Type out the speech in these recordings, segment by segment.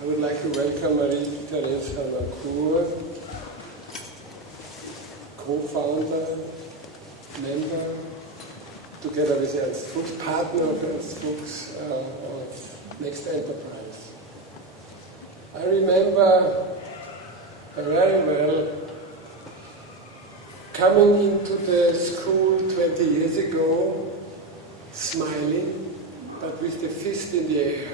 I would like to welcome Marie-Therese Harnoncourt, co-founder, member, together with Ernst Fuchs, partner of Ernst Fuchs of Next Enterprise. I remember very well coming into the school 20 years ago, smiling, but with the fist in the air.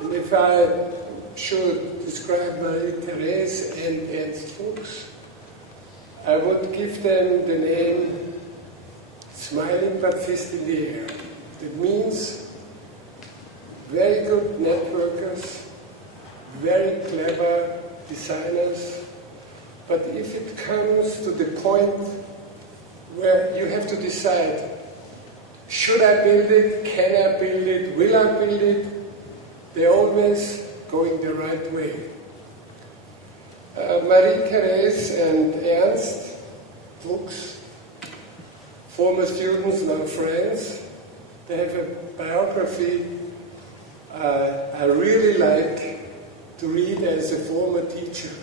And if I should describe Marie-Therese and Ernst Fuchs, I would give them the name smiling but fist in the air. That means very good networkers, very clever designers, but if it comes to the point where you have to decide, should I build it, can I build it, will I build it, they're always going the right way. Marie-Therese and Ernst Fuchs, former students, now friends, they have a biography I really like to read as a former teacher.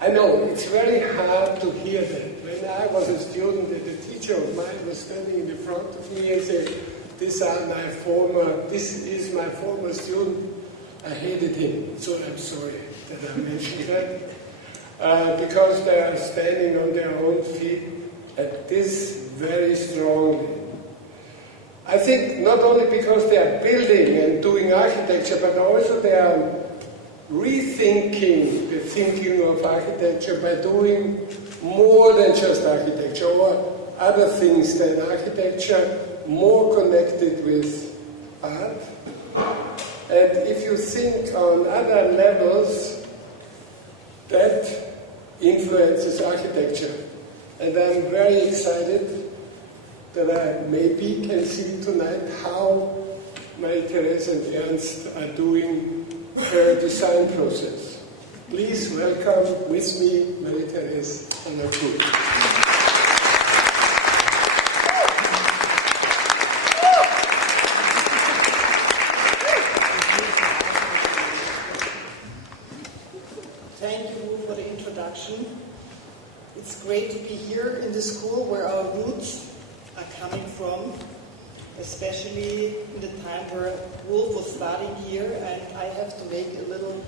I know it's very hard to hear that. When I was a student, a teacher of mine was standing in the front of me and said, this is my former student. I hated him, so I'm sorry that I mentioned that. Because they are standing on their own feet at this very strongly. I think not only because they are building and doing architecture, but also they are rethinking the thinking of architecture by doing more than just architecture or other things than architecture, more connected with art. And if you think on other levels, that influences architecture. And I'm very excited that I maybe can see tonight how Marie-Therese and Ernst are doing her design process. Please welcome with me Marie-Therese Harnoncourt. It's great to be here in the school where our roots are coming from, especially in the time where Wolf was starting here, and I have to make a little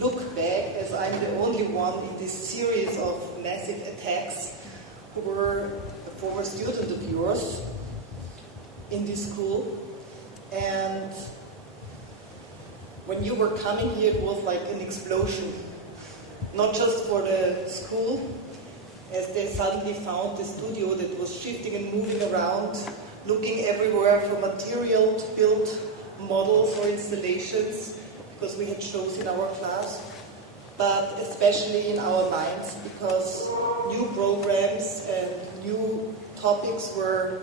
look back as I'm the only one in this series of massive attacks who were a former student of yours in this school. And when you were coming here, it was like an explosion. Not just for the school, as they suddenly found the studio that was shifting and moving around, looking everywhere for material to build models or installations, because we had shows in our class, but especially in our minds, because new programs and new topics were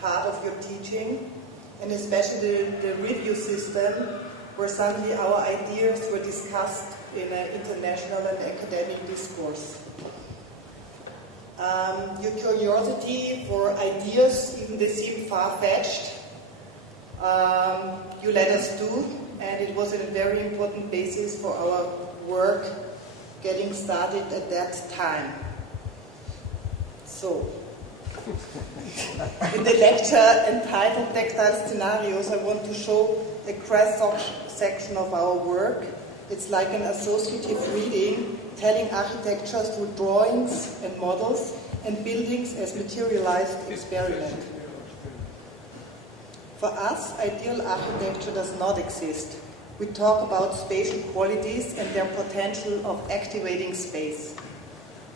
part of your teaching, and especially the review system, where suddenly our ideas were discussed in an international and academic discourse. Your curiosity for ideas, even they seem far-fetched, you let us do, and it was a very important basis for our work getting started at that time. So, in the lecture entitled Tactile Scenarios, I want to show a cross-section of our work. It's like an associative reading, telling architecture through drawings and models and buildings as materialized experiment. For us, ideal architecture does not exist. We talk about spatial qualities and their potential of activating space.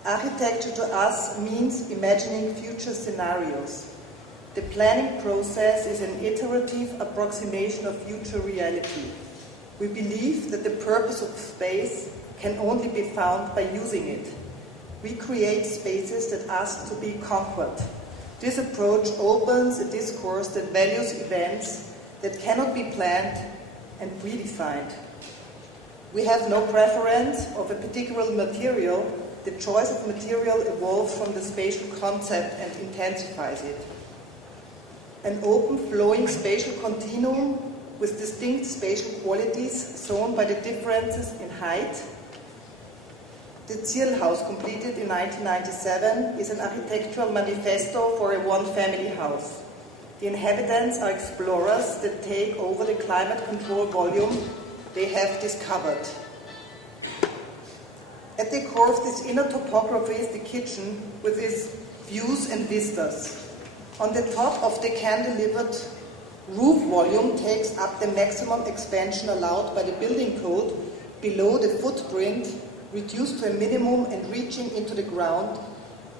Architecture to us means imagining future scenarios. The planning process is an iterative approximation of future reality. We believe that the purpose of space can only be found by using it. We create spaces that ask to be conquered. This approach opens a discourse that values events that cannot be planned and predefined. We have no preference of a particular material. The choice of material evolves from the spatial concept and intensifies it. an open, flowing spatial continuum with distinct spatial qualities shown by the differences in height. The Zierlhaus, completed in 1997, is an architectural manifesto for a one-family house. The inhabitants are explorers that take over the climate control volume they have discovered. At the core of this inner topography is the kitchen with its views and vistas. On the top of the cantilevered roof volume takes up the maximum expansion allowed by the building code. Below, the footprint reduced to a minimum and reaching into the ground,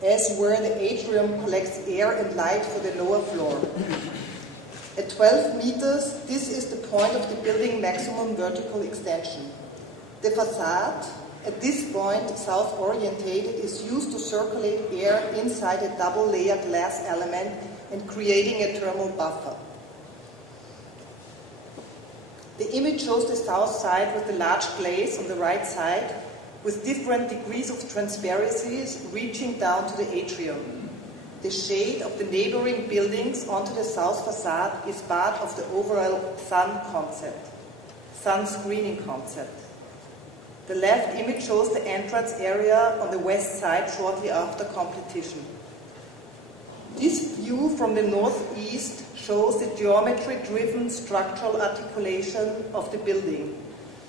as where the atrium collects air and light for the lower floor. At 12 meters, this is the point of the building maximum vertical extension. The facade, at this point south-orientated, is used to circulate air inside a double-layer glass element and creating a thermal buffer. The image shows the south side with the large glaze on the right side, with different degrees of transparencies reaching down to the atrium. The shade of the neighboring buildings onto the south facade is part of the overall sun screening concept. The left image shows the entrance area on the west side shortly after completion. This view from the northeast shows the geometry-driven structural articulation of the building,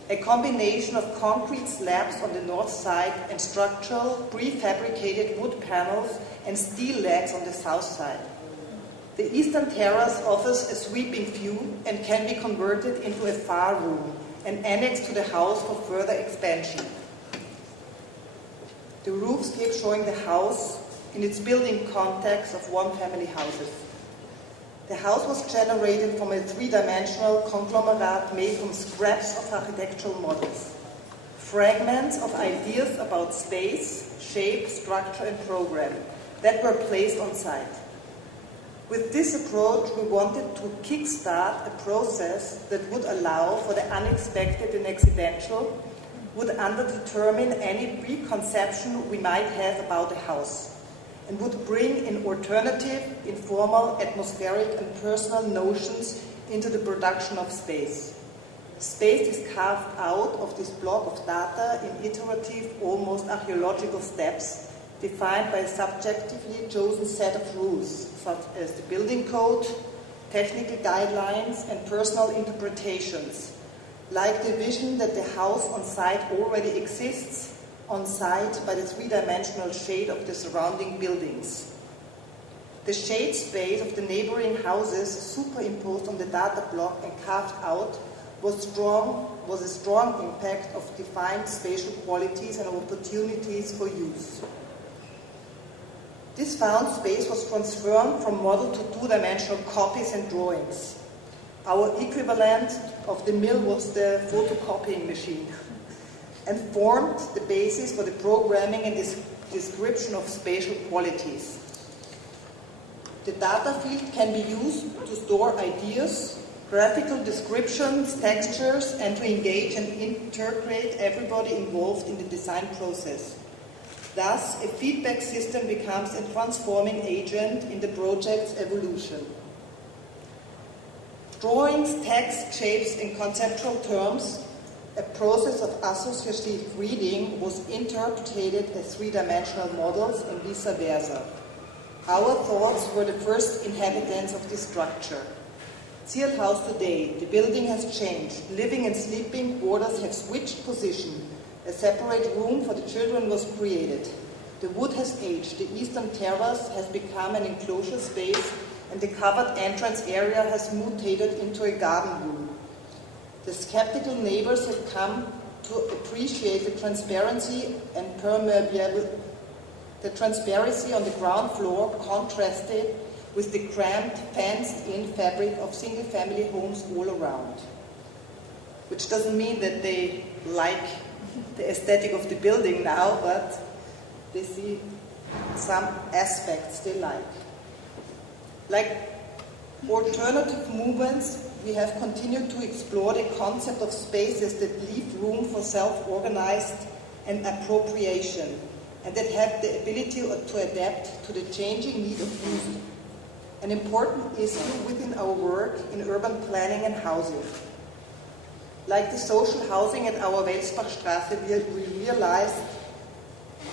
a combination of concrete slabs on the north side and structural prefabricated wood panels and steel legs on the south side. The eastern terrace offers a sweeping view and can be converted into a far room, an annex to the house for further expansion. The roofscape showing the house in its building context of one-family houses. The house was generated from a three-dimensional conglomerate made from scraps of architectural models, fragments of ideas about space, shape, structure, and program that were placed on site. With this approach, we wanted to kickstart a process that would allow for the unexpected and accidental, would underdetermine any preconception we might have about a house, and would bring in alternative, informal, atmospheric, and personal notions into the production of space. Space is carved out of this block of data in iterative, almost archaeological steps, defined by a subjectively chosen set of rules, such as the building code, technical guidelines, and personal interpretations, like the vision that the house on site already exists on site by the three-dimensional shade of the surrounding buildings. The shade space of the neighboring houses superimposed on the data block and carved out was a strong impact of defined spatial qualities and opportunities for use. This found space was transformed from model to two-dimensional copies and drawings. Our equivalent of the mill was the photocopying machine, and formed the basis for the programming and description of spatial qualities. The data field can be used to store ideas, graphical descriptions, textures, and to engage and integrate everybody involved in the design process. Thus, a feedback system becomes a transforming agent in the project's evolution. Drawings, text, shapes, and conceptual terms, a process of associative reading, was interpreted as three-dimensional models and vice versa. Our thoughts were the first inhabitants of this structure. Zierlhaus today, the building has changed. Living and sleeping quarters have switched position. A separate room for the children was created. The wood has aged. The eastern terrace has become an enclosure space, and the covered entrance area has mutated into a garden room. The skeptical neighbors have come to appreciate the transparency and the transparency on the ground floor contrasted with the cramped, fenced-in fabric of single-family homes all around. Which doesn't mean that they like the aesthetic of the building now, but they see some aspects they like. Like alternative movements, we have continued to explore the concept of spaces that leave room for self-organized and appropriation, and that have the ability to adapt to the changing need of use. an important issue within our work in urban planning and housing. Like the social housing at our Welsbachstraße, we realized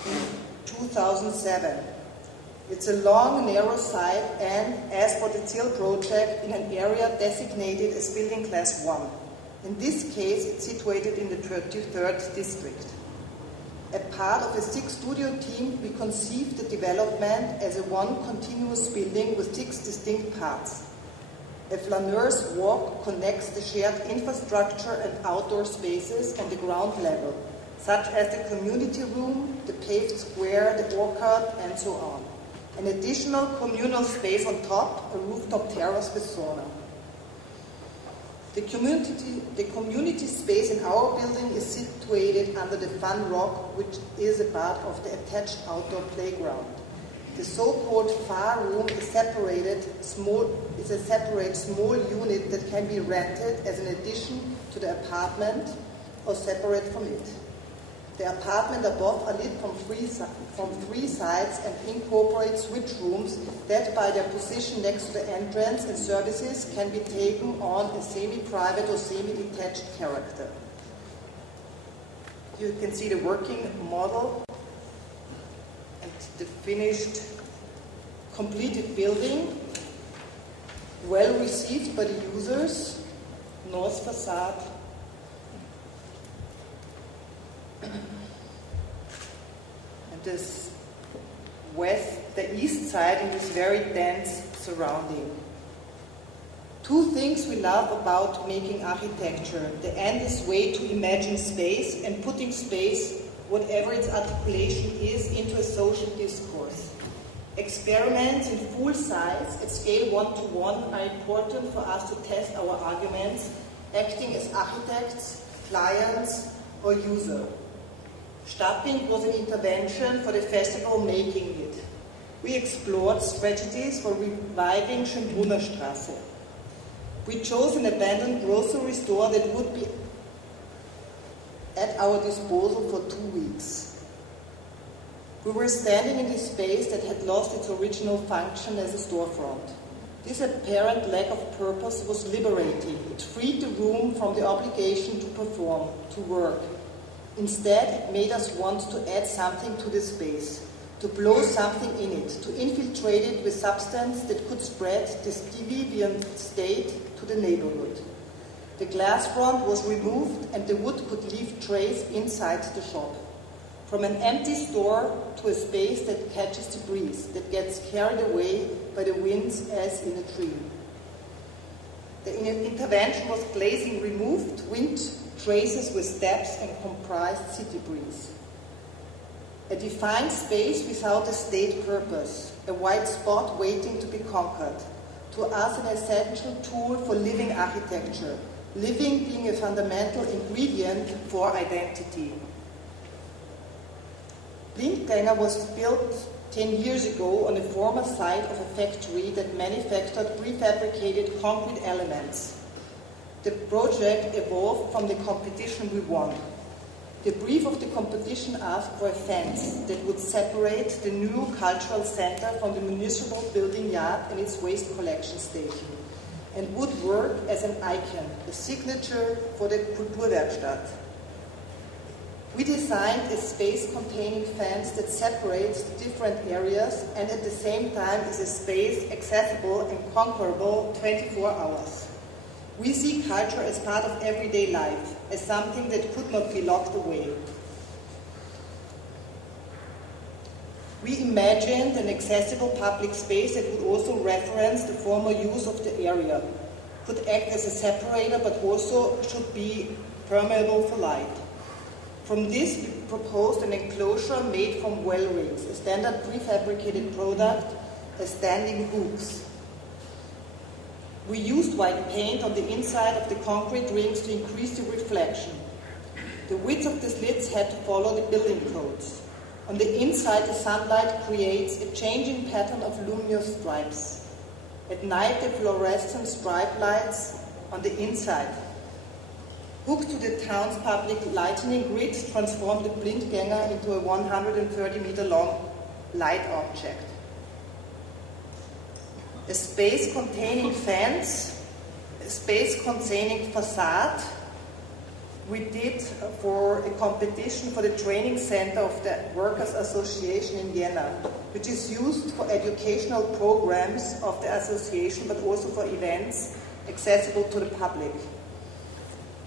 in 2007. It's a long, narrow site and, as for the Ziel project, in an area designated as building class 1. In this case, it's situated in the 33rd district. A part of a 6-studio team, we conceived the development as a one continuous building with 6 distinct parts. A flaneur's walk connects the shared infrastructure and outdoor spaces on the ground level, such as the community room, the paved square, the orchard, and so on. An additional communal space on top, a rooftop terrace with sauna. The community space in our building is situated under the Fun Rock, which is a part of the attached outdoor playground. The so-called Far Room is a separate small unit that can be rented as an addition to the apartment or separate from it. The apartment above are lit from three sides and incorporate switch rooms that, by their position next to the entrance and services, can be taken on a semi-private or semi-detached character. You can see the working model and the finished, completed building, well received by the users, north facade. And the east side in this very dense surrounding. Two things we love about making architecture: the endless way to imagine space and putting space, whatever its articulation is, into a social discourse. Experiments in full size at scale 1:1 are important for us to test our arguments, acting as architects, clients, or user. Stapping was an intervention for the festival Making It. We explored strategies for reviving Schönbrunner Straße. We chose an abandoned grocery store that would be at our disposal for 2 weeks. We were standing in this space that had lost its original function as a storefront. This apparent lack of purpose was liberating. It freed the room from the obligation to perform, to work. Instead, it made us want to add something to the space, to blow something in it, to infiltrate it with substance that could spread this deviant state to the neighborhood. The glass front was removed and the wood could leave trace inside the shop. From an empty store to a space that catches the breeze, that gets carried away by the winds as in a dream. The intervention was glazing removed, wind traces with steps and comprised city breeze. A defined space without a state purpose, a white spot waiting to be conquered. To us, an essential tool for living architecture, living being a fundamental ingredient for identity. Blindgänger was built 10 years ago on a former site of a factory that manufactured prefabricated concrete elements. The project evolved from the competition we won. The brief of the competition asked for a fence that would separate the new cultural center from the municipal building yard and its waste collection station, and would work as an icon, a signature for the Kulturwerkstatt. We designed a space-containing fence that separates the different areas and at the same time is a space accessible and conquerable 24 hours. We see culture as part of everyday life, as something that could not be locked away. We imagined an accessible public space that would also reference the former use of the area, could act as a separator, but also should be permeable for light. From this, we proposed an enclosure made from well rings, a standard prefabricated product, as standing hooks. We used white paint on the inside of the concrete rings to increase the reflection. The width of the slits had to follow the building codes. On the inside, the sunlight creates a changing pattern of luminous stripes. At night, the fluorescent stripe lights on the inside, hooked to the town's public lighting grid, transformed the Blindgänger into a 130-meter long light object. a space containing fence, a space containing facade. We did for a competition for the training center of the Workers' Association in Vienna, which is used for educational programs of the association, but also for events accessible to the public.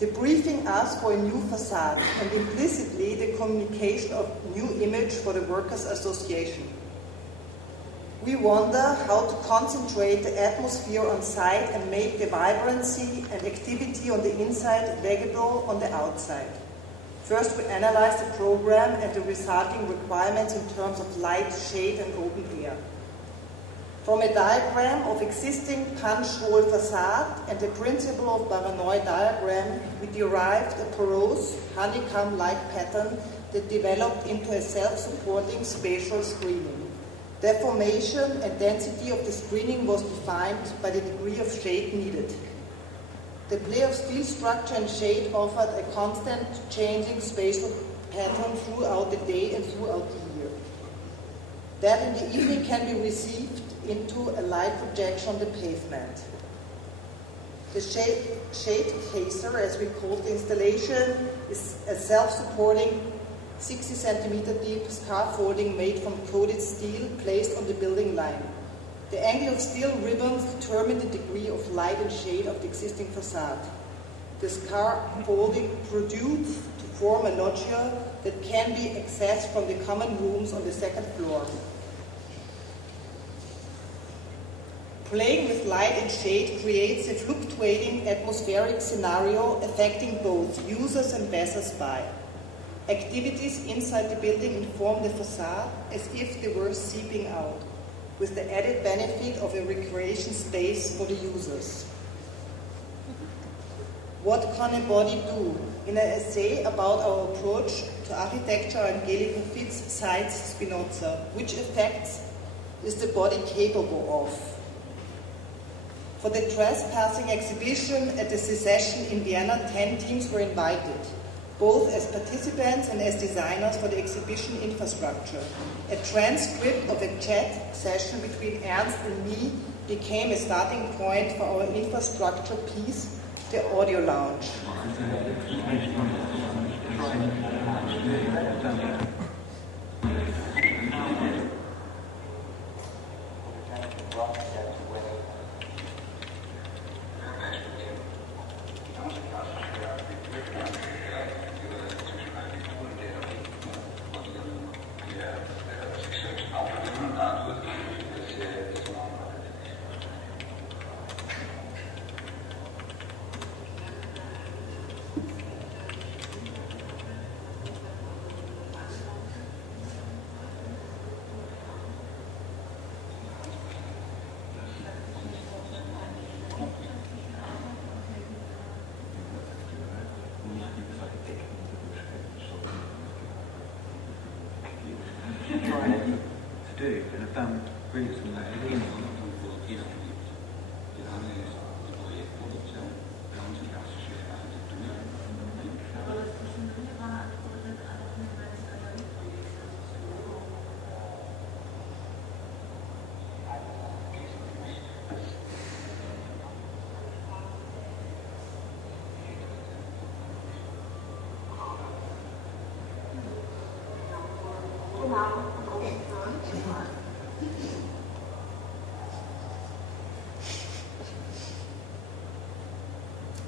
The briefing asked for a new facade and implicitly the communication of new image for the Workers' Association. We wonder how to concentrate the atmosphere on site and make the vibrancy and activity on the inside legible on the outside. First, we analyze the program and the resulting requirements in terms of light, shade, and open air. From a diagram of existing punch hole facade and the principle of Baranoy diagram, we derived a porous, honeycomb-like pattern that developed into a self-supporting spatial screening. The formation and density of the screening was defined by the degree of shade needed. The play of steel structure and shade offered a constant changing spatial pattern throughout the day and throughout the year. That in the evening can be received into a light projection on the pavement. The shade caser, as we call the installation, is a self-supporting 60 centimeter deep scaffolding made from coated steel placed on the building line. The angle of steel ribbons determine the degree of light and shade of the existing facade. The scaffolding protrudes to form a loggia that can be accessed from the common rooms on the second floor. Playing with light and shade creates a fluctuating atmospheric scenario affecting both users and passers-by. Activities inside the building inform the facade as if they were seeping out, with the added benefit of a recreation space for the users. What can a body do? In an essay about our approach to architecture, Angelika Fitz cites Spinoza. Which effects is the body capable of? For the trespassing exhibition at the Secession in Vienna, 10 teams were invited, both as participants and as designers for the exhibition infrastructure. A transcript of a chat session between Ernst and me became a starting point for our infrastructure piece, the audio lounge.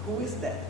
Who is that?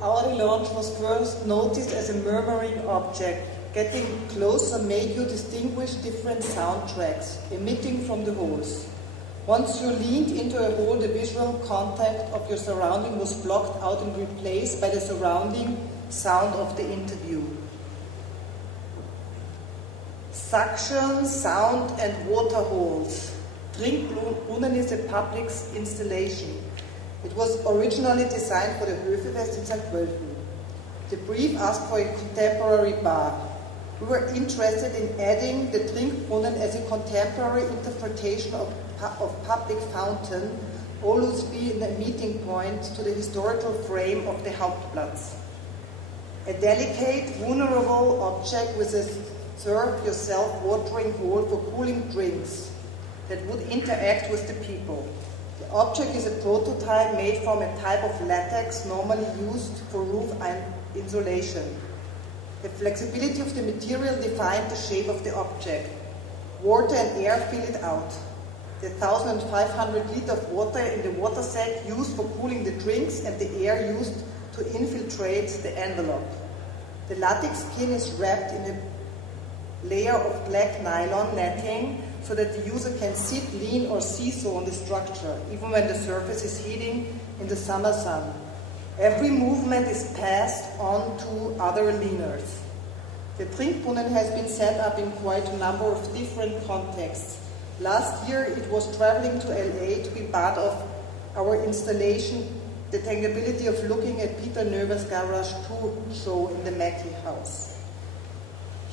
IoA launch was first noticed as a murmuring object. Getting closer made you distinguish different sound tracks emitting from the holes. Once you leaned into a hole, the visual contact of your surrounding was blocked out and replaced by the surrounding sound of the interview. Suction, sound, and water holes. Trinkbrunnen is a public installation. It was originally designed for the Höfefest in St. Wölfen. The brief asked for a contemporary bar. We were interested in adding the Trinkbrunnen as a contemporary interpretation of public fountain, always being a meeting point to the historical frame of the Hauptplatz. A delicate, vulnerable object with a serve-yourself watering hole for cooling drinks that would interact with the people. The object is a prototype made from a type of latex normally used for roof insulation. The flexibility of the material defined the shape of the object. Water and air fill it out. The 1,500 liters of water in the water sack used for cooling the drinks and the air used to infiltrate the envelope. The latex skin is wrapped in a layer of black nylon netting so that the user can sit, lean, or seesaw on the structure, even when the surface is heating in the summer sun. Every movement is passed on to other leaners. The Trinkbrunnen has been set up in quite a number of different contexts. Last year it was traveling to LA to be part of our installation, The Tangibility of Looking at Peter Neuber's Garage 2 show in the Mackey House.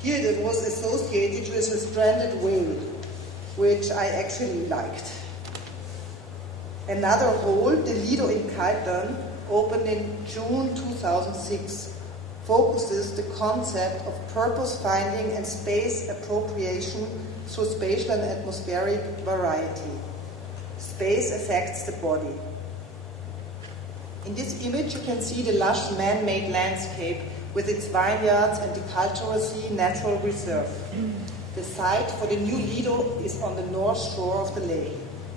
Here it was associated with a stranded whale, which I actually liked. Another hole, the Lido in Kaltern, opened in June 2006, focuses the concept of purpose finding and space appropriation through spatial and atmospheric variety. Space affects the body. In this image you can see the lush man-made landscape with its vineyards and the Cultural Sea Natural Reserve. The site for the new Lido is on the north shore of the lake.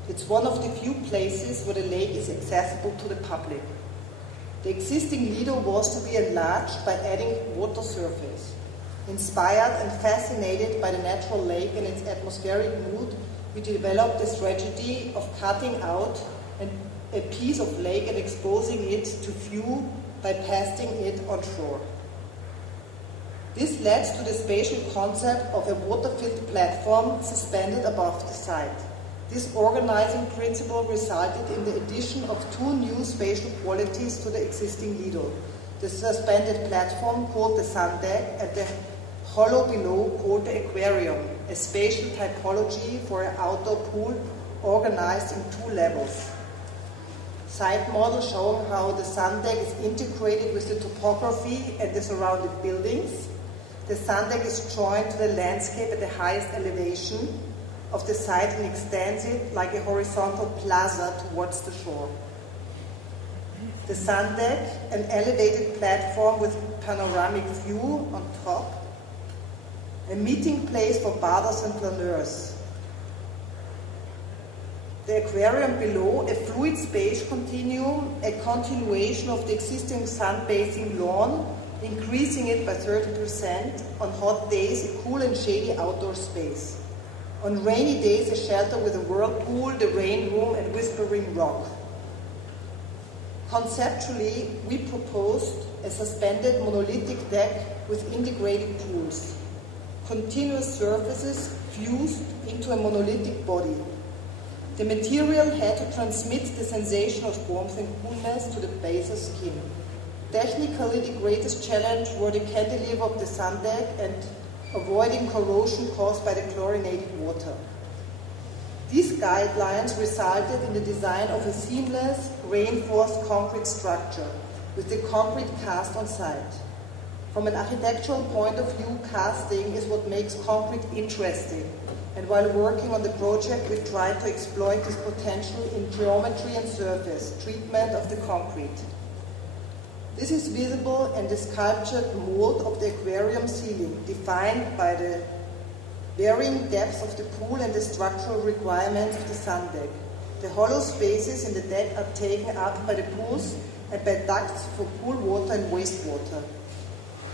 It's one of the few places where the lake is accessible to the public. The existing Lido was to be enlarged by adding water surface. Inspired and fascinated by the natural lake and its atmospheric mood, we developed the strategy of cutting out a piece of lake and exposing it to view by pasting it on shore. This led to the spatial concept of a water-filled platform suspended above the site. This organizing principle resulted in the addition of two new spatial qualities to the existing Lido: the suspended platform called the sun deck and the hollow below called the aquarium, a spatial typology for an outdoor pool organized in two levels. Side model showing how the sun deck is integrated with the topography and the surrounding buildings. The sun deck is joined to the landscape at the highest elevation of the site and extends it like a horizontal plaza towards the shore. The sun deck, an elevated platform with panoramic view on top, a meeting place for bathers and planeurs. The aquarium below, a fluid space continuum, a continuation of the existing sun-bathing lawn, increasing it by 30%, on hot days a cool and shady outdoor space. On rainy days a shelter with a whirlpool, the rain room and whispering rock. Conceptually, we proposed a suspended monolithic deck with integrated pools, continuous surfaces fused into a monolithic body. The material had to transmit the sensation of warmth and coolness to the baser skin. Technically, the greatest challenge were the cantilever of the sun deck and avoiding corrosion caused by the chlorinated water. These guidelines resulted in the design of a seamless, reinforced concrete structure with the concrete cast on site. From an architectural point of view, casting is what makes concrete interesting. And while working on the project, we tried to exploit this potential in geometry and surface treatment of the concrete. This is visible in the sculptured mold of the aquarium ceiling, defined by the varying depths of the pool and the structural requirements of the sun deck. The hollow spaces in the deck are taken up by the pools and by ducts for pool water and wastewater.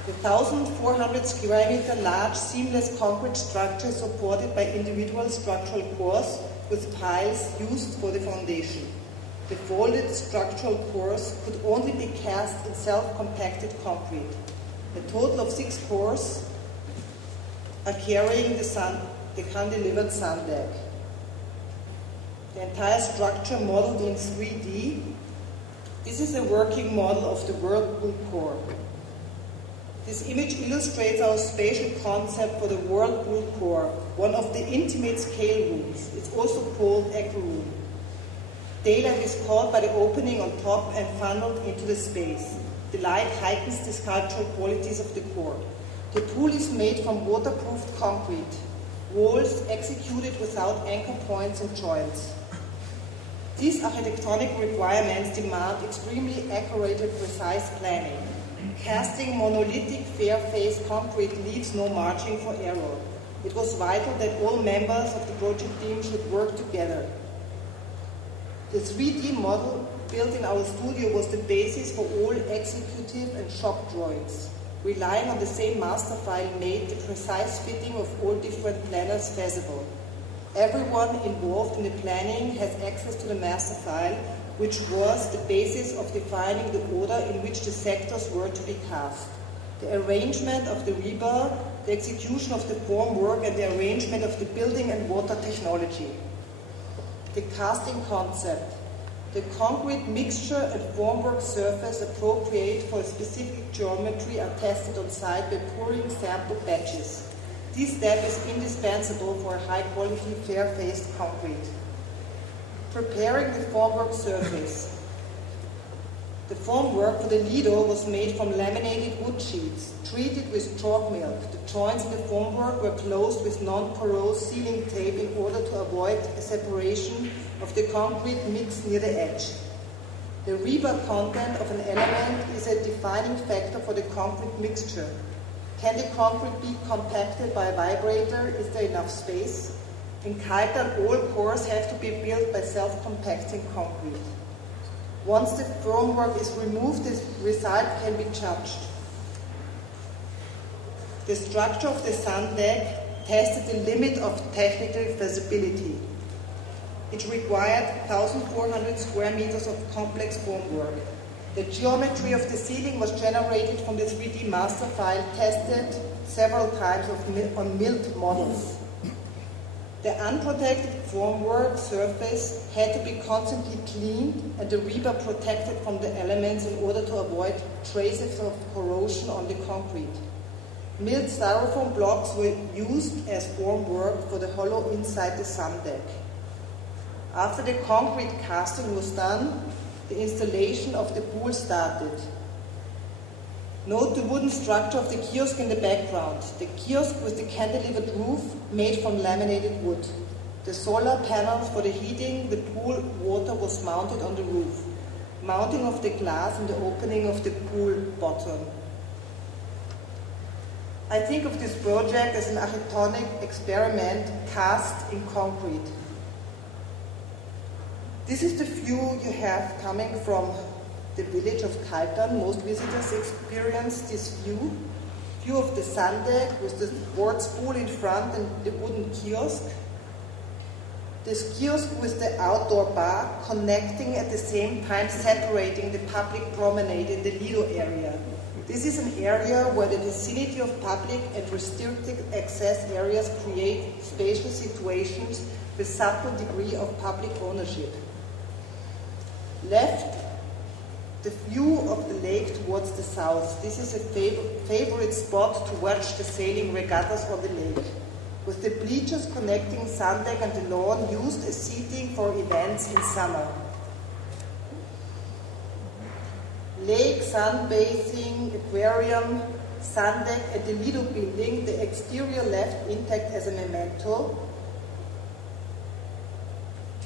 The 1,400 square meter large seamless concrete structure is supported by individual structural cores with piles used for the foundation. The folded structural cores could only be cast in self-compacted concrete. A total of 6 cores are carrying the cantilevered sun deck. The entire structure modeled in 3D. This is a working model of the whirlpool core. This image illustrates our spatial concept for the whirlpool core, one of the intimate scale rooms. It's also called echo room. Daylight is caught by the opening on top and funneled into the space. The light heightens the sculptural qualities of the core. The pool is made from waterproofed concrete, walls executed without anchor points and joints. These architectonic requirements demand extremely accurate and precise planning. Casting monolithic fair-faced concrete leaves no margin for error. It was vital that all members of the project team should work together. The 3D model built in our studio was the basis for all executive and shop drawings. Relying on the same master file made the precise fitting of all different planners feasible. Everyone involved in the planning has access to the master file, which was the basis of defining the order in which the sectors were to be cast. The arrangement of the rebar, the execution of the formwork, and the arrangement of the building and water technology. The casting concept. The concrete mixture and formwork surface appropriate for a specific geometry are tested on site by pouring sample batches. This step is indispensable for a high-quality, fair-faced concrete. Preparing the formwork surface. The formwork for the Lido was made from laminated wood sheets, treated with chalk milk. The joints in the formwork were closed with non-porous sealing tape in order to avoid a separation of the concrete mix near the edge. The rebar content of an element is a defining factor for the concrete mixture. Can the concrete be compacted by a vibrator? Is there enough space? In Kaltern, all cores have to be built by self-compacting concrete. Once the formwork is removed, the result can be judged. The structure of the sun deck tested the limit of technical feasibility. It required 1,400 square meters of complex formwork. The geometry of the ceiling was generated from the 3D master file, tested several times on milled models. The unprotected formwork surface had to be constantly cleaned and the rebar protected from the elements in order to avoid traces of corrosion on the concrete. Milled styrofoam blocks were used as formwork for the hollow inside the sun deck. After the concrete casting was done, the installation of the pool started. Note the wooden structure of the kiosk in the background. The kiosk with the cantilevered roof made from laminated wood. The solar panels for the heating the pool water was mounted on the roof. Mounting of the glass and the opening of the pool bottom. I think of this project as an architectonic experiment cast in concrete. This is the view you have coming from the village of Kaltern. Most visitors experience this view of the sun deck with the quartz pool in front and the wooden kiosk. This kiosk with the outdoor bar connecting at the same time separating the public promenade in the Lido area. This is an area where the vicinity of public and restricted access areas create spatial situations with subtle degree of public ownership. Left, the view of the lake towards the south. This is a favorite spot to watch the sailing regattas on the lake, with the bleachers connecting sun deck and the lawn used as seating for events in summer. Lake, sunbathing, aquarium, sun deck and the Lido building, the exterior left intact as a memento.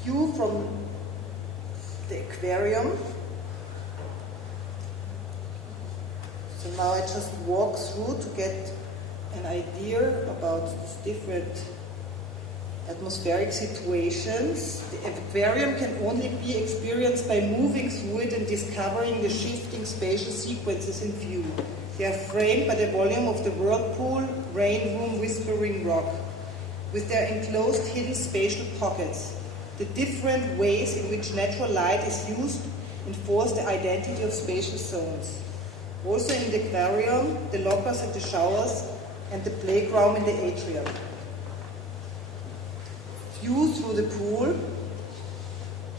View from the aquarium. So now I just walk through to get an idea about these different atmospheric situations. The aquarium can only be experienced by moving through it and discovering the shifting spatial sequences in view. They are framed by the volume of the whirlpool, rain room, whispering rock, with their enclosed hidden spatial pockets. The different ways in which natural light is used enforce the identity of spatial zones. Also in the aquarium, the lockers and the showers, and the playground in the atrium. View through the pool.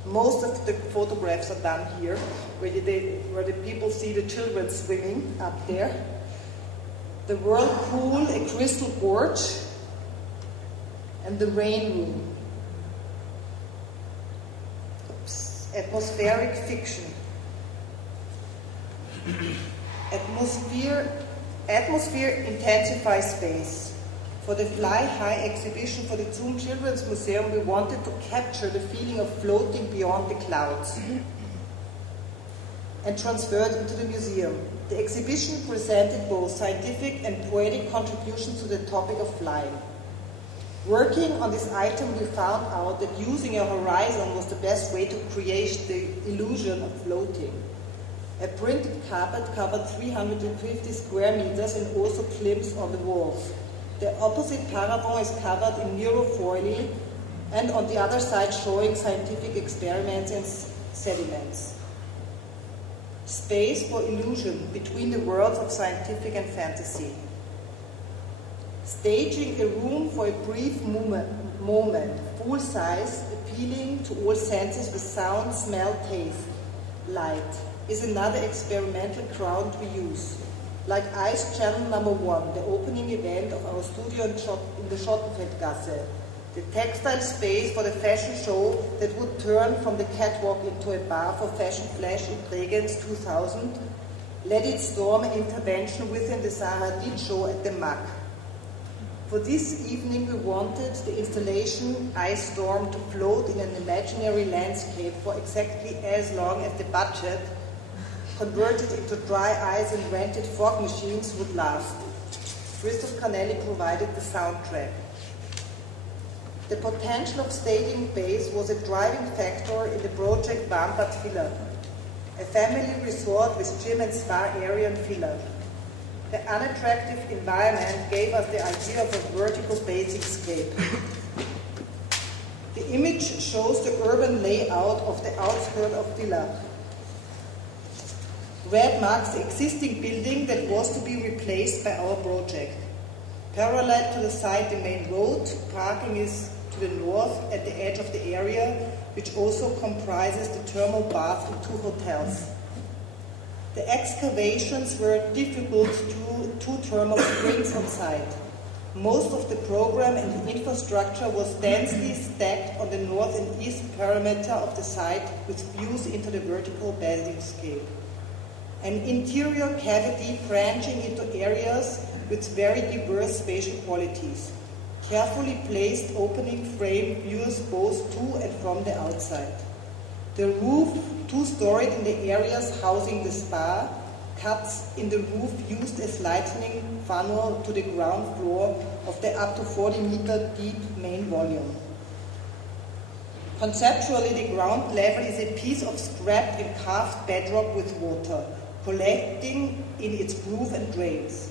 Most of the photographs are done here, where the people see the children swimming up there. The whirlpool, a crystal gorge, and the rain room. Atmospheric fiction. Atmosphere intensifies space. For the Fly High exhibition for the Zoom Children's Museum, we wanted to capture the feeling of floating beyond the clouds and transfer it into the museum. The exhibition presented both scientific and poetic contributions to the topic of flying. Working on this item, we found out that using a horizon was the best way to create the illusion of floating. A printed carpet covered 350 square meters and also clips on the walls. The opposite paravent is covered in neurofoily and on the other side showing scientific experiments and sediments. Space for illusion between the worlds of scientific and fantasy. Staging a room for a brief moment, full size, appealing to all senses with sound, smell, taste, light, is another experimental ground we use. Like Ice Channel number 1, the opening event of our studio in the Schottenfeldgasse, the textile space for the fashion show that would turn from the catwalk into a bar for Fashion Flash in Bregenz 2000, let it storm an intervention within the Zaha Hadid show at the MAC. For this evening, we wanted the installation Ice Storm to float in an imaginary landscape for exactly as long as the budget converted into dry ice and rented fog machines would last. Christoph Canelli provided the soundtrack. The potential of staging base was a driving factor in the project Warmbad Villa, a family resort with gym and spa area in Villa. The unattractive environment gave us the idea of a vertical basing-scape. The image shows the urban layout of the outskirts of Villa. Red marks the existing building that was to be replaced by our project. Parallel to the site, the main road, parking is to the north at the edge of the area, which also comprises the thermal bath and 2 hotels. The excavations were difficult due to thermal springs on site. Most of the program and the infrastructure was densely stacked on the north and east perimeter of the site with views into the vertical basing-scape. An interior cavity branching into areas with very diverse spatial qualities. Carefully placed opening frame views both to and from the outside. The roof, 2-storied in the areas housing the spa, cuts in the roof used as lightning funnel to the ground floor of the up to 40-meter deep main volume. Conceptually, the ground level is a piece of scrapped and carved bedrock with water, collecting in its groove and drains.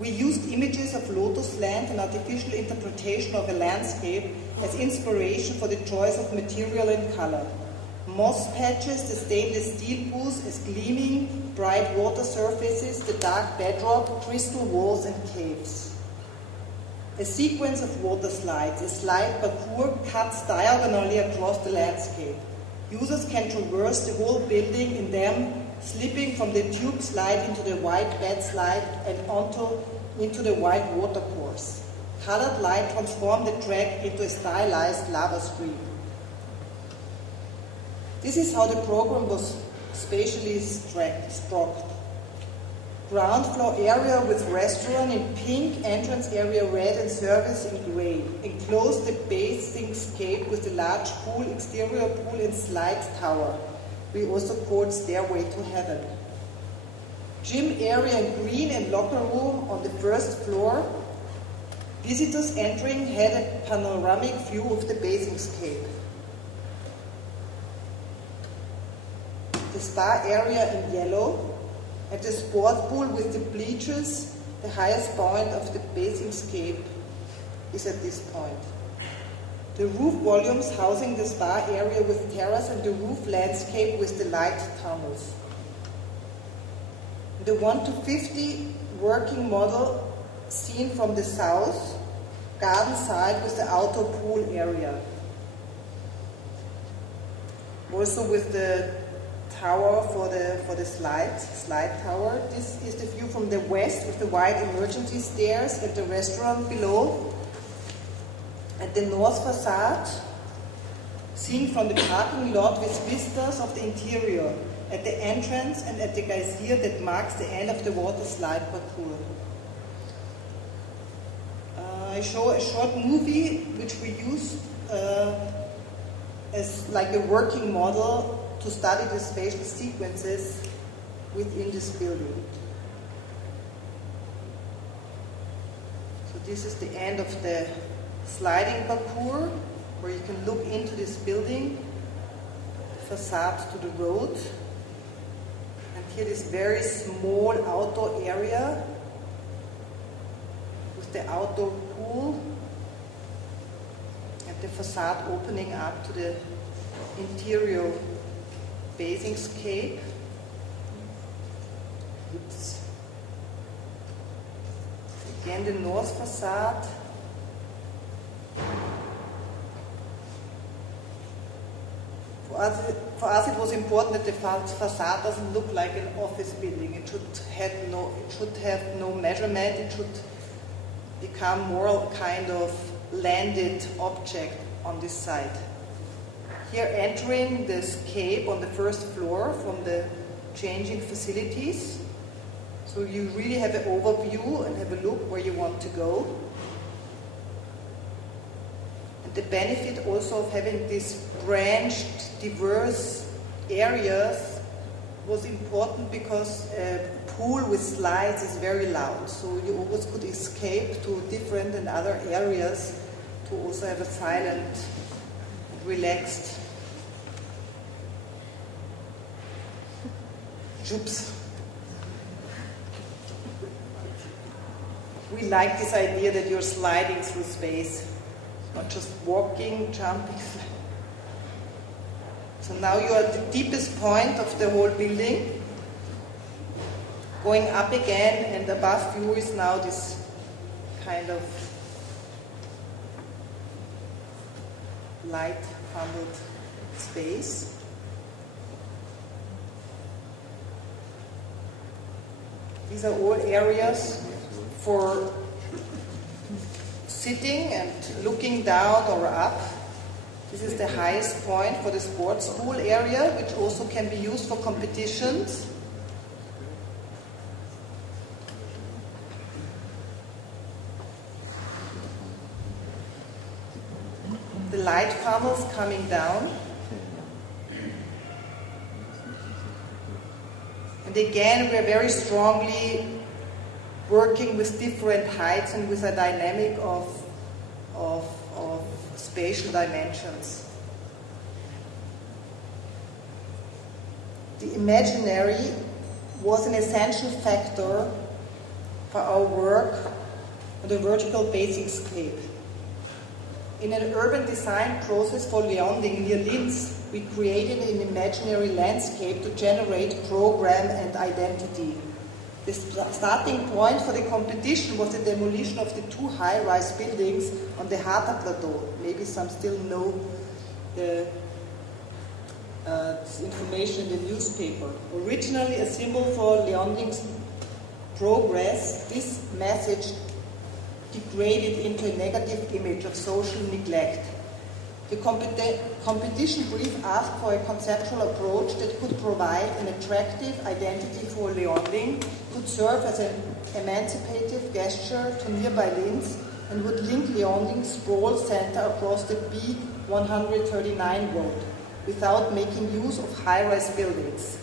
We used images of lotus land and artificial interpretation of a landscape as inspiration for the choice of material and color. Moss patches, the stainless steel pools as gleaming, bright water surfaces, the dark bedrock, crystal walls and caves. A sequence of water slides, a slide parcours cuts diagonally across the landscape. Users can traverse the whole building in them, slipping from the tube slide into the white bed slide and into the white water course. Colored light transformed the track into a stylized lava stream. This is how the program was spatially structured. Ground floor area with restaurant in pink, entrance area red and service in grey. Enclosed the basing-scape with a large pool, exterior pool and slide tower. We also called Stairway to Heaven. Gym area in green and locker room on the first floor. Visitors entering had a panoramic view of the Basingscape. The spa area in yellow, and the sport pool with the bleachers, the highest point of the Basingscape, is at this point. The roof volumes housing the spa area with terrace and the roof landscape with the light tunnels. The 1:50 working model seen from the south, garden side with the outdoor pool area. Also with the tower for the slide tower. This is the view from the west with the wide emergency stairs and the restaurant below. And the north facade, seen from the parking lot with vistas of the interior, at the entrance and at the geyser that marks the end of the water slide parcours. I show a short movie which we use as like a working model to study the spatial sequences within this building. So this is the end of the sliding parcours where you can look into this building, the facade to the road, and here this very small outdoor area with the outdoor pool and the facade opening up to the interior Basingscape. Oops. Again, the north facade. For us, it was important that the facade doesn't look like an office building. It should have no measurement. It should become more a kind of landed object on this side. Here, entering the scape on the first floor from the changing facilities. So you really have an overview and have a look where you want to go. And the benefit also of having these branched, diverse areas was important because a pool with slides is very loud. So you always could escape to different and other areas to also have a silent, relaxed. Oops. We like this idea that you're sliding through space, not just walking, jumping. So now you are at the deepest point of the whole building. Going up again, and above you is now this kind of light funneled space. These are all areas for sitting and looking down or up. This is the highest point for the sports pool area, which also can be used for competitions. The light funnels coming down. And again, we're very strongly working with different heights and with a dynamic of spatial dimensions. The imaginary was an essential factor for our work on the vertical Basingscape. In an urban design process for Leonding near Linz, we created an imaginary landscape to generate program and identity. The starting point for the competition was the demolition of the two high-rise buildings on the Harter Plateau. Maybe some still know this information in the newspaper. Originally a symbol for Leonding's progress, this message degraded into a negative image of social neglect. The competition brief asked for a conceptual approach that could provide an attractive identity for Leonding, could serve as an emancipative gesture to nearby Linz, and would link Leonding's sprawl center across the B139 road without making use of high-rise buildings.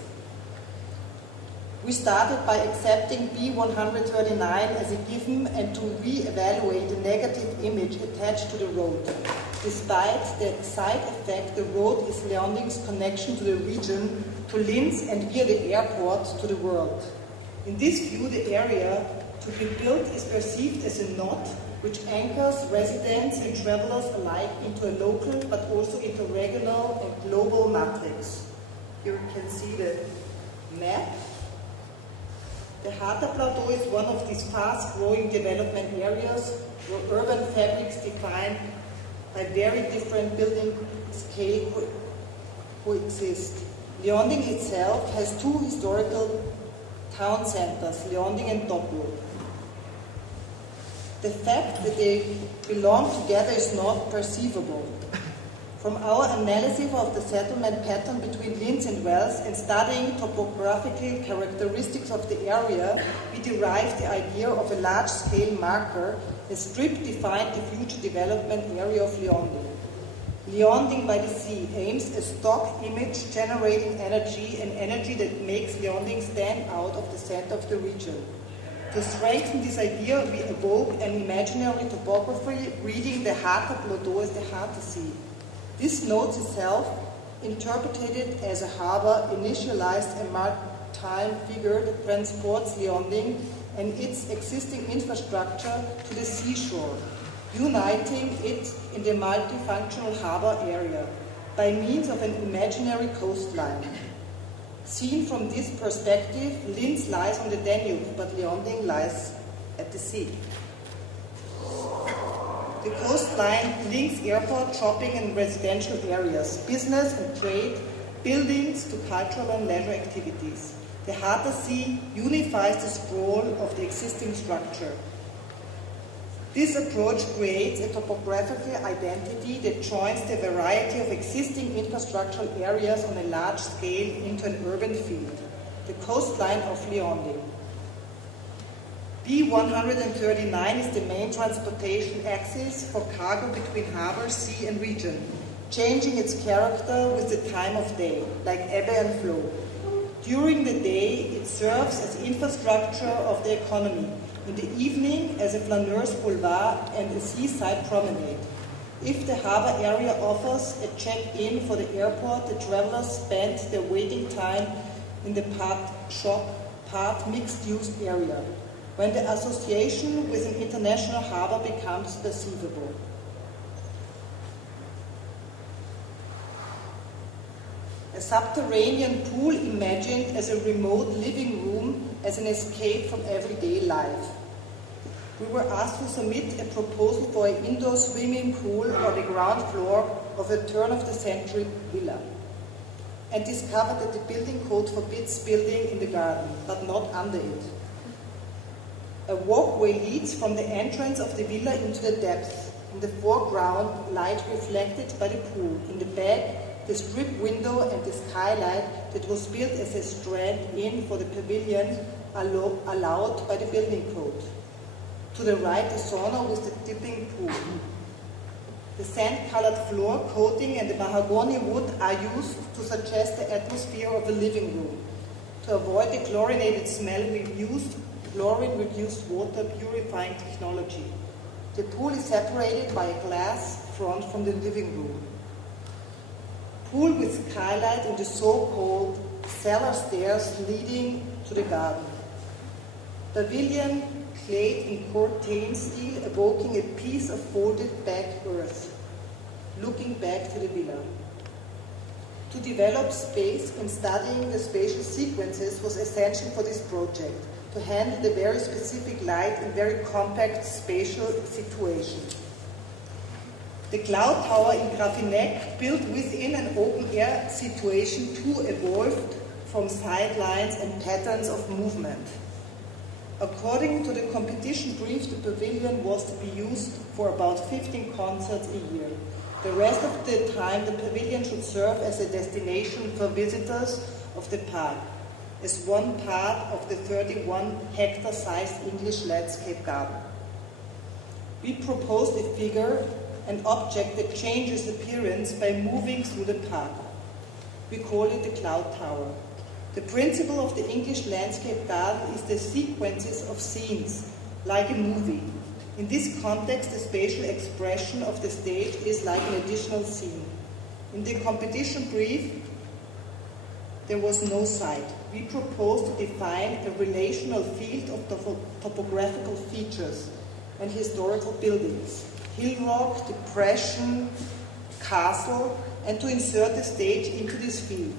We started by accepting B139 as a given and to re-evaluate the negative image attached to the road. Despite the side effect, the road is Leonding's connection to the region, to Linz, and via the airport to the world. In this view, the area to be built is perceived as a knot which anchors residents and travelers alike into a local but also into regional and global matrix. Here you can see the map. The Harter Plateau is one of these fast-growing development areas where urban fabrics defined by very different building scale coexist. Leonding itself has two historical town centers, Leonding and Doppel. The fact that they belong together is not perceivable. From our analysis of the settlement pattern between Linz and Wels and studying topographical characteristics of the area, we derived the idea of a large-scale marker. A strip defined the future development area of Leonding. Leonding by the sea aims a stock image generating energy, an energy that makes Leonding stand out of the center of the region. To strengthen this idea, we evoke an imaginary topography reading the Harter Plateau as the Harter Sea. This notes itself, interpreted as a harbor, initialized a maritime figure that transports Leonding and its existing infrastructure to the seashore, uniting it in the multifunctional harbor area by means of an imaginary coastline. Seen from this perspective, Linz lies on the Danube, but Leonding lies at the sea. The coastline links airport, shopping and residential areas, business and trade, buildings to cultural and leisure activities. The Harter Sea unifies the sprawl of the existing structure. This approach creates a topographical identity that joins the variety of existing infrastructural areas on a large scale into an urban field, the coastline of Leonding. B139 is the main transportation axis for cargo between harbor, sea and region, changing its character with the time of day, like ebb and flow. During the day, it serves as infrastructure of the economy. In the evening, as a flaneurs boulevard and a seaside promenade. If the harbor area offers a check-in for the airport, the travelers spend their waiting time in the part mixed-use area, when the association with an international harbor becomes perceivable. A subterranean pool imagined as a remote living room as an escape from everyday life. We were asked to submit a proposal for an indoor swimming pool on the ground floor of a turn-of-the-century villa, and discovered that the building code forbids building in the garden, but not under it. A walkway leads from the entrance of the villa into the depths. In the foreground, light reflected by the pool. In the back, the strip window and the skylight that was built as a strand-in for the pavilion allowed by the building code. To the right, the sauna with the dipping pool. The sand-colored floor coating and the mahogany wood are used to suggest the atmosphere of a living room. To avoid the chlorinated smell, we used chlorine-reduced water purifying technology. The pool is separated by a glass front from the living room. Pool with skylight and the so-called cellar stairs leading to the garden. Pavilion clad in curtain steel, evoking a piece of folded back earth, looking back to the villa. To develop space and studying the spatial sequences was essential for this project, to handle the very specific light in very compact spatial situations. The cloud tower in Graffinec, built within an open-air situation, too evolved from sidelines and patterns of movement. According to the competition brief, the pavilion was to be used for about 15 concerts a year. The rest of the time, the pavilion should serve as a destination for visitors of the park, as one part of the 31-hectare-sized English landscape garden. We proposed a figure, an object that changes appearance by moving through the park. We call it the cloud tower. The principle of the English landscape garden is the sequences of scenes, like a movie. In this context, the spatial expression of the stage is like an additional scene. In the competition brief, there was no site. We proposed to define a relational field of topographical features and historical buildings, hill rock, depression, castle, and to insert the stage into this field,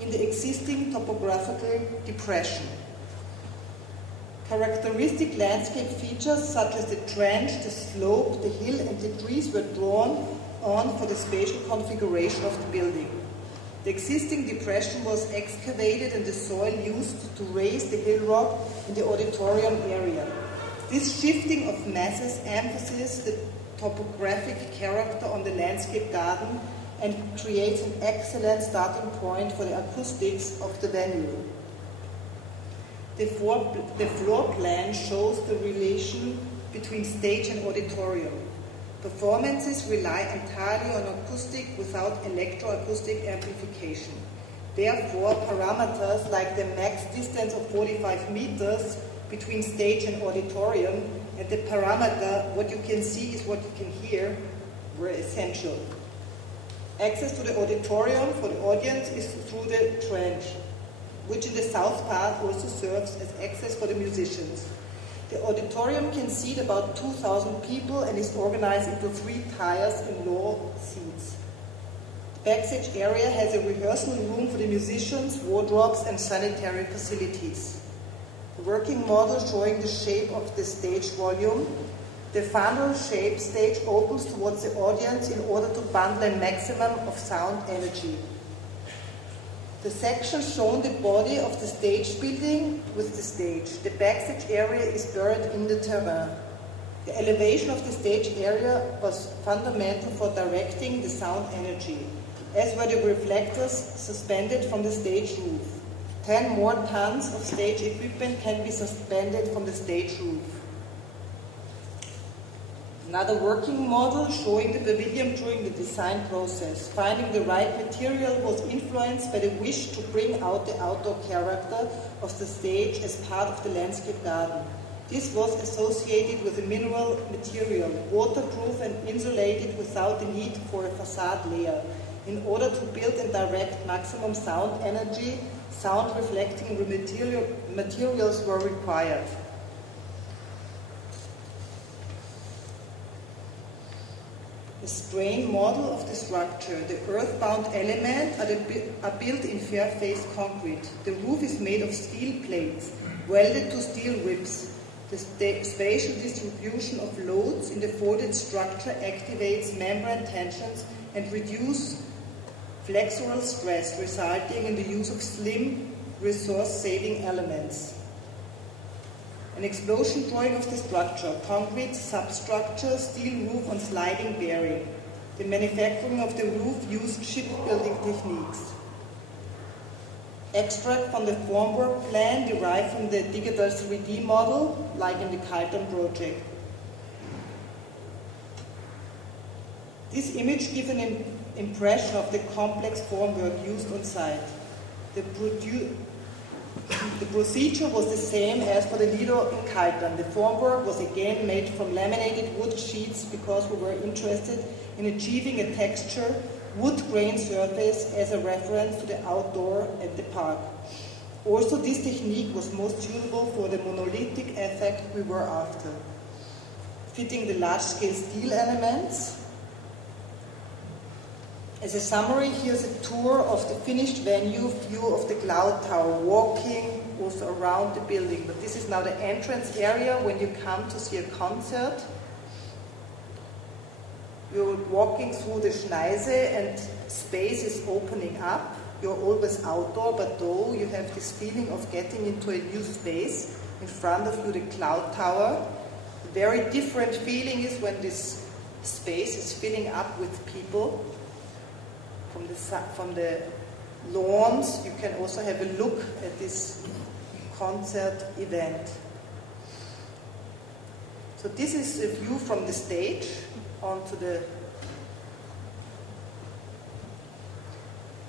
in the existing topographical depression. Characteristic landscape features such as the trench, the slope, the hill, and the trees were drawn on for the spatial configuration of the building. The existing depression was excavated and the soil used to raise the hill rock in the auditorium area. This shifting of masses emphasizes the topographic character on the landscape garden and creates an excellent starting point for the acoustics of the venue. The floor plan shows the relation between stage and auditorium. Performances rely entirely on acoustic without electroacoustic amplification. Therefore, parameters like the max distance of 45 meters between stage and auditorium and the parameter what you can see is what you can hear were essential. Access to the auditorium for the audience is through the trench, which in the south part also serves as access for the musicians. The auditorium can seat about 2,000 people and is organized into 3 tiers and low seats. The backstage area has a rehearsal room for the musicians, wardrobes, and sanitary facilities. The working model showing the shape of the stage volume. The funnel-shaped stage opens towards the audience in order to bundle a maximum of sound energy. The section shown the body of the stage building with the stage. The backstage area is buried in the terrain. The elevation of the stage area was fundamental for directing the sound energy, as were the reflectors suspended from the stage roof. 10 more tons of stage equipment can be suspended from the stage roof. Another working model showing the pavilion during the design process. Finding the right material was influenced by the wish to bring out the outdoor character of the stage as part of the landscape garden. This was associated with a mineral material, waterproof and insulated without the need for a facade layer. In order to build and direct maximum sound energy, sound reflecting materials were required. A strain model of the structure. The earthbound elements are built in fair-faced concrete. The roof is made of steel plates, welded to steel ribs. The spatial distribution of loads in the folded structure activates membrane tensions and reduces flexural stress, resulting in the use of slim, resource-saving elements. An explosion drawing of the structure, concrete substructure, steel roof on sliding bearing. The manufacturing of the roof used shipbuilding techniques. Extract from the formwork plan derived from the digital 3D model, like in the Kalten project. This image gives an impression of the complex formwork used on site. The procedure was the same as for the Lido in Kalten. The formwork was again made from laminated wood sheets because we were interested in achieving a texture, wood grain surface as a reference to the outdoor at the park. Also, this technique was most suitable for the monolithic effect we were after. Fitting the large-scale steel elements. As a summary, here's a tour of the finished venue, view of the cloud tower, walking also around the building. But this is now the entrance area when you come to see a concert. You're walking through the Schneise and space is opening up. You're always outdoor, but though you have this feeling of getting into a new space. In front of you, the cloud tower. A very different feeling is when this space is filling up with people. From the lawns, you can also have a look at this concert event. So this is a view from the stage onto the...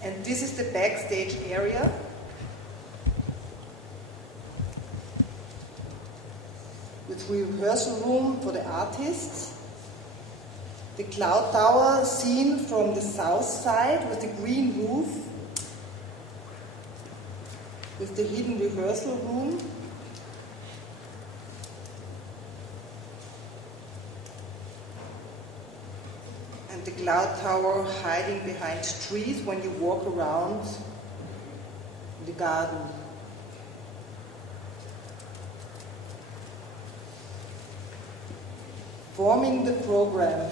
And this is the backstage area. with rehearsal room for the artists. The cloud tower seen from the south side with the green roof, with the hidden rehearsal room. And the cloud tower hiding behind trees when you walk around the garden. Forming the program.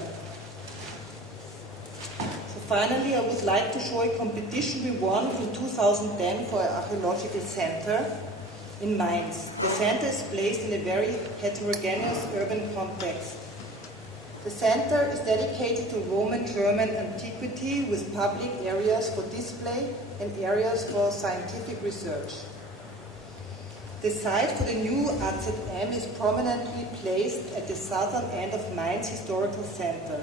So finally, I would like to show a competition we won in 2010 for an archaeological center in Mainz. The center is placed in a very heterogeneous urban context. The center is dedicated to Roman German antiquity with public areas for display and areas for scientific research. The site for the new AZM is prominently placed at the southern end of Mainz Historical Center,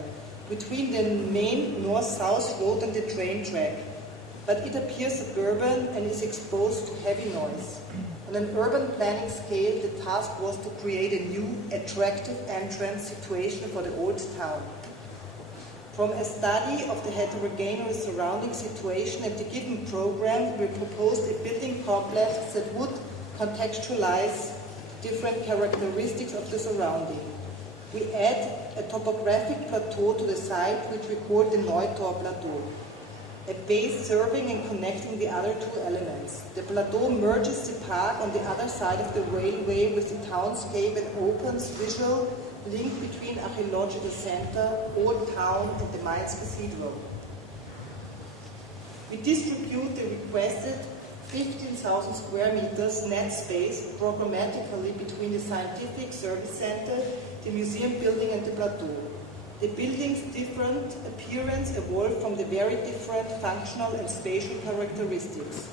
between the main north-south road and the train track, but it appears suburban and is exposed to heavy noise. On an urban planning scale, the task was to create a new, attractive entrance situation for the old town. From a study of the heterogeneous surrounding situation and the given program, we proposed a building complex that would contextualize different characteristics of the surrounding. We add a topographic plateau to the site, which we call the Neutor Plateau, a base serving and connecting the other two elements. The plateau merges the park on the other side of the railway with the townscape and opens visual link between archaeological center, old town, and the Mainz Cathedral. We distribute the requested 15,000 square meters net space programmatically between the scientific service center, the museum building, and the plateau. The building's different appearance evolved from the very different functional and spatial characteristics.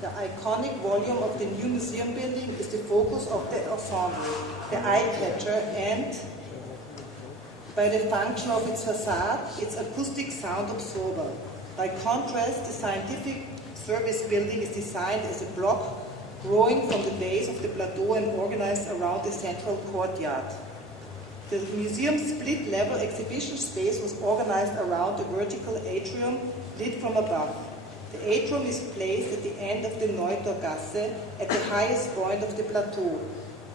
The iconic volume of the new museum building is the focus of the ensemble, the eye-catcher, and by the function of its facade, its acoustic sound absorber. By contrast, the scientific service building is designed as a block growing from the base of the plateau and organized around the central courtyard. The museum's split-level exhibition space was organized around the vertical atrium lit from above. The atrium is placed at the end of the Neutorgasse at the highest point of the plateau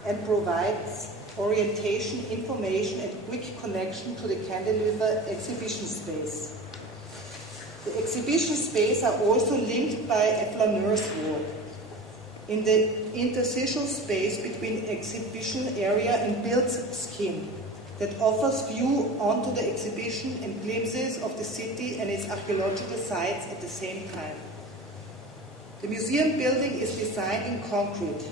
and provides orientation, information, and quick connection to the cantilever exhibition space. The exhibition space are also linked by a flaneur's walk. In the interstitial space between exhibition area and built skin that offers view onto the exhibition and glimpses of the city and its archaeological sites at the same time. The museum building is designed in concrete.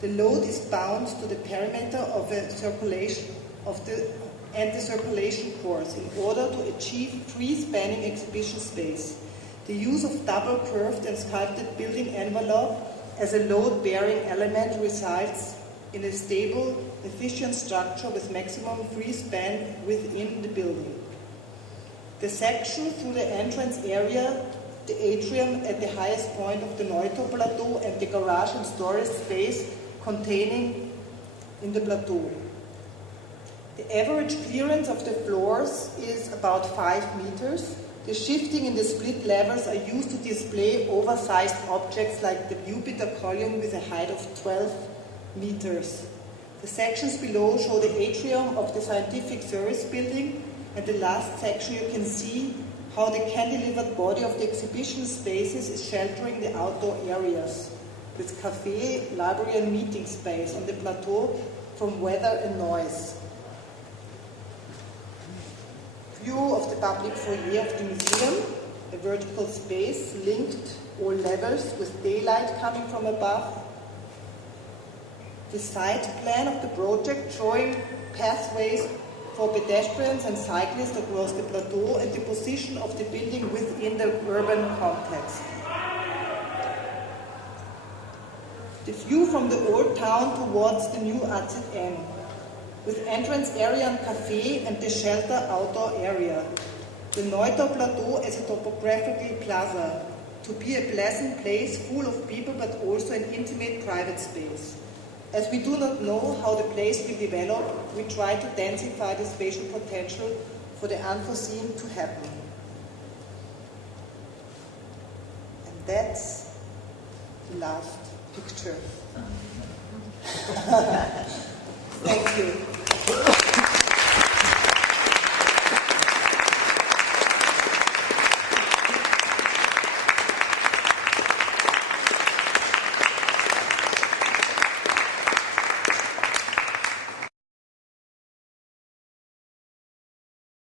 The load is bound to the perimeter of the circulation course in order to achieve free-spanning exhibition space. The use of double curved and sculpted building envelope as a load-bearing element results in a stable, efficient structure with maximum free span within the building. The section through the entrance area, the atrium at the highest point of the Neutor Plateau, and the garage and storage space containing in the plateau. The average clearance of the floors is about 5 meters. The shifting in the split levels are used to display oversized objects like the Jupiter column with a height of 12 meters. The sections below show the atrium of the scientific service building, and the last section you can see how the cantilevered body of the exhibition spaces is sheltering the outdoor areas with cafe, library, and meeting space on the plateau from weather and noise. View of the public foyer of the museum, a vertical space linked all levels with daylight coming from above. The site plan of the project showing pathways for pedestrians and cyclists across the plateau and the position of the building within the urban context. The view from the old town towards the new AZM, with entrance area and cafe and the shelter outdoor area. The Neutor Plateau as a topographical plaza, to be a pleasant place full of people but also an intimate private space. As we do not know how the place will develop, we try to densify the spatial potential for the unforeseen to happen. And that's the last picture. Thank you.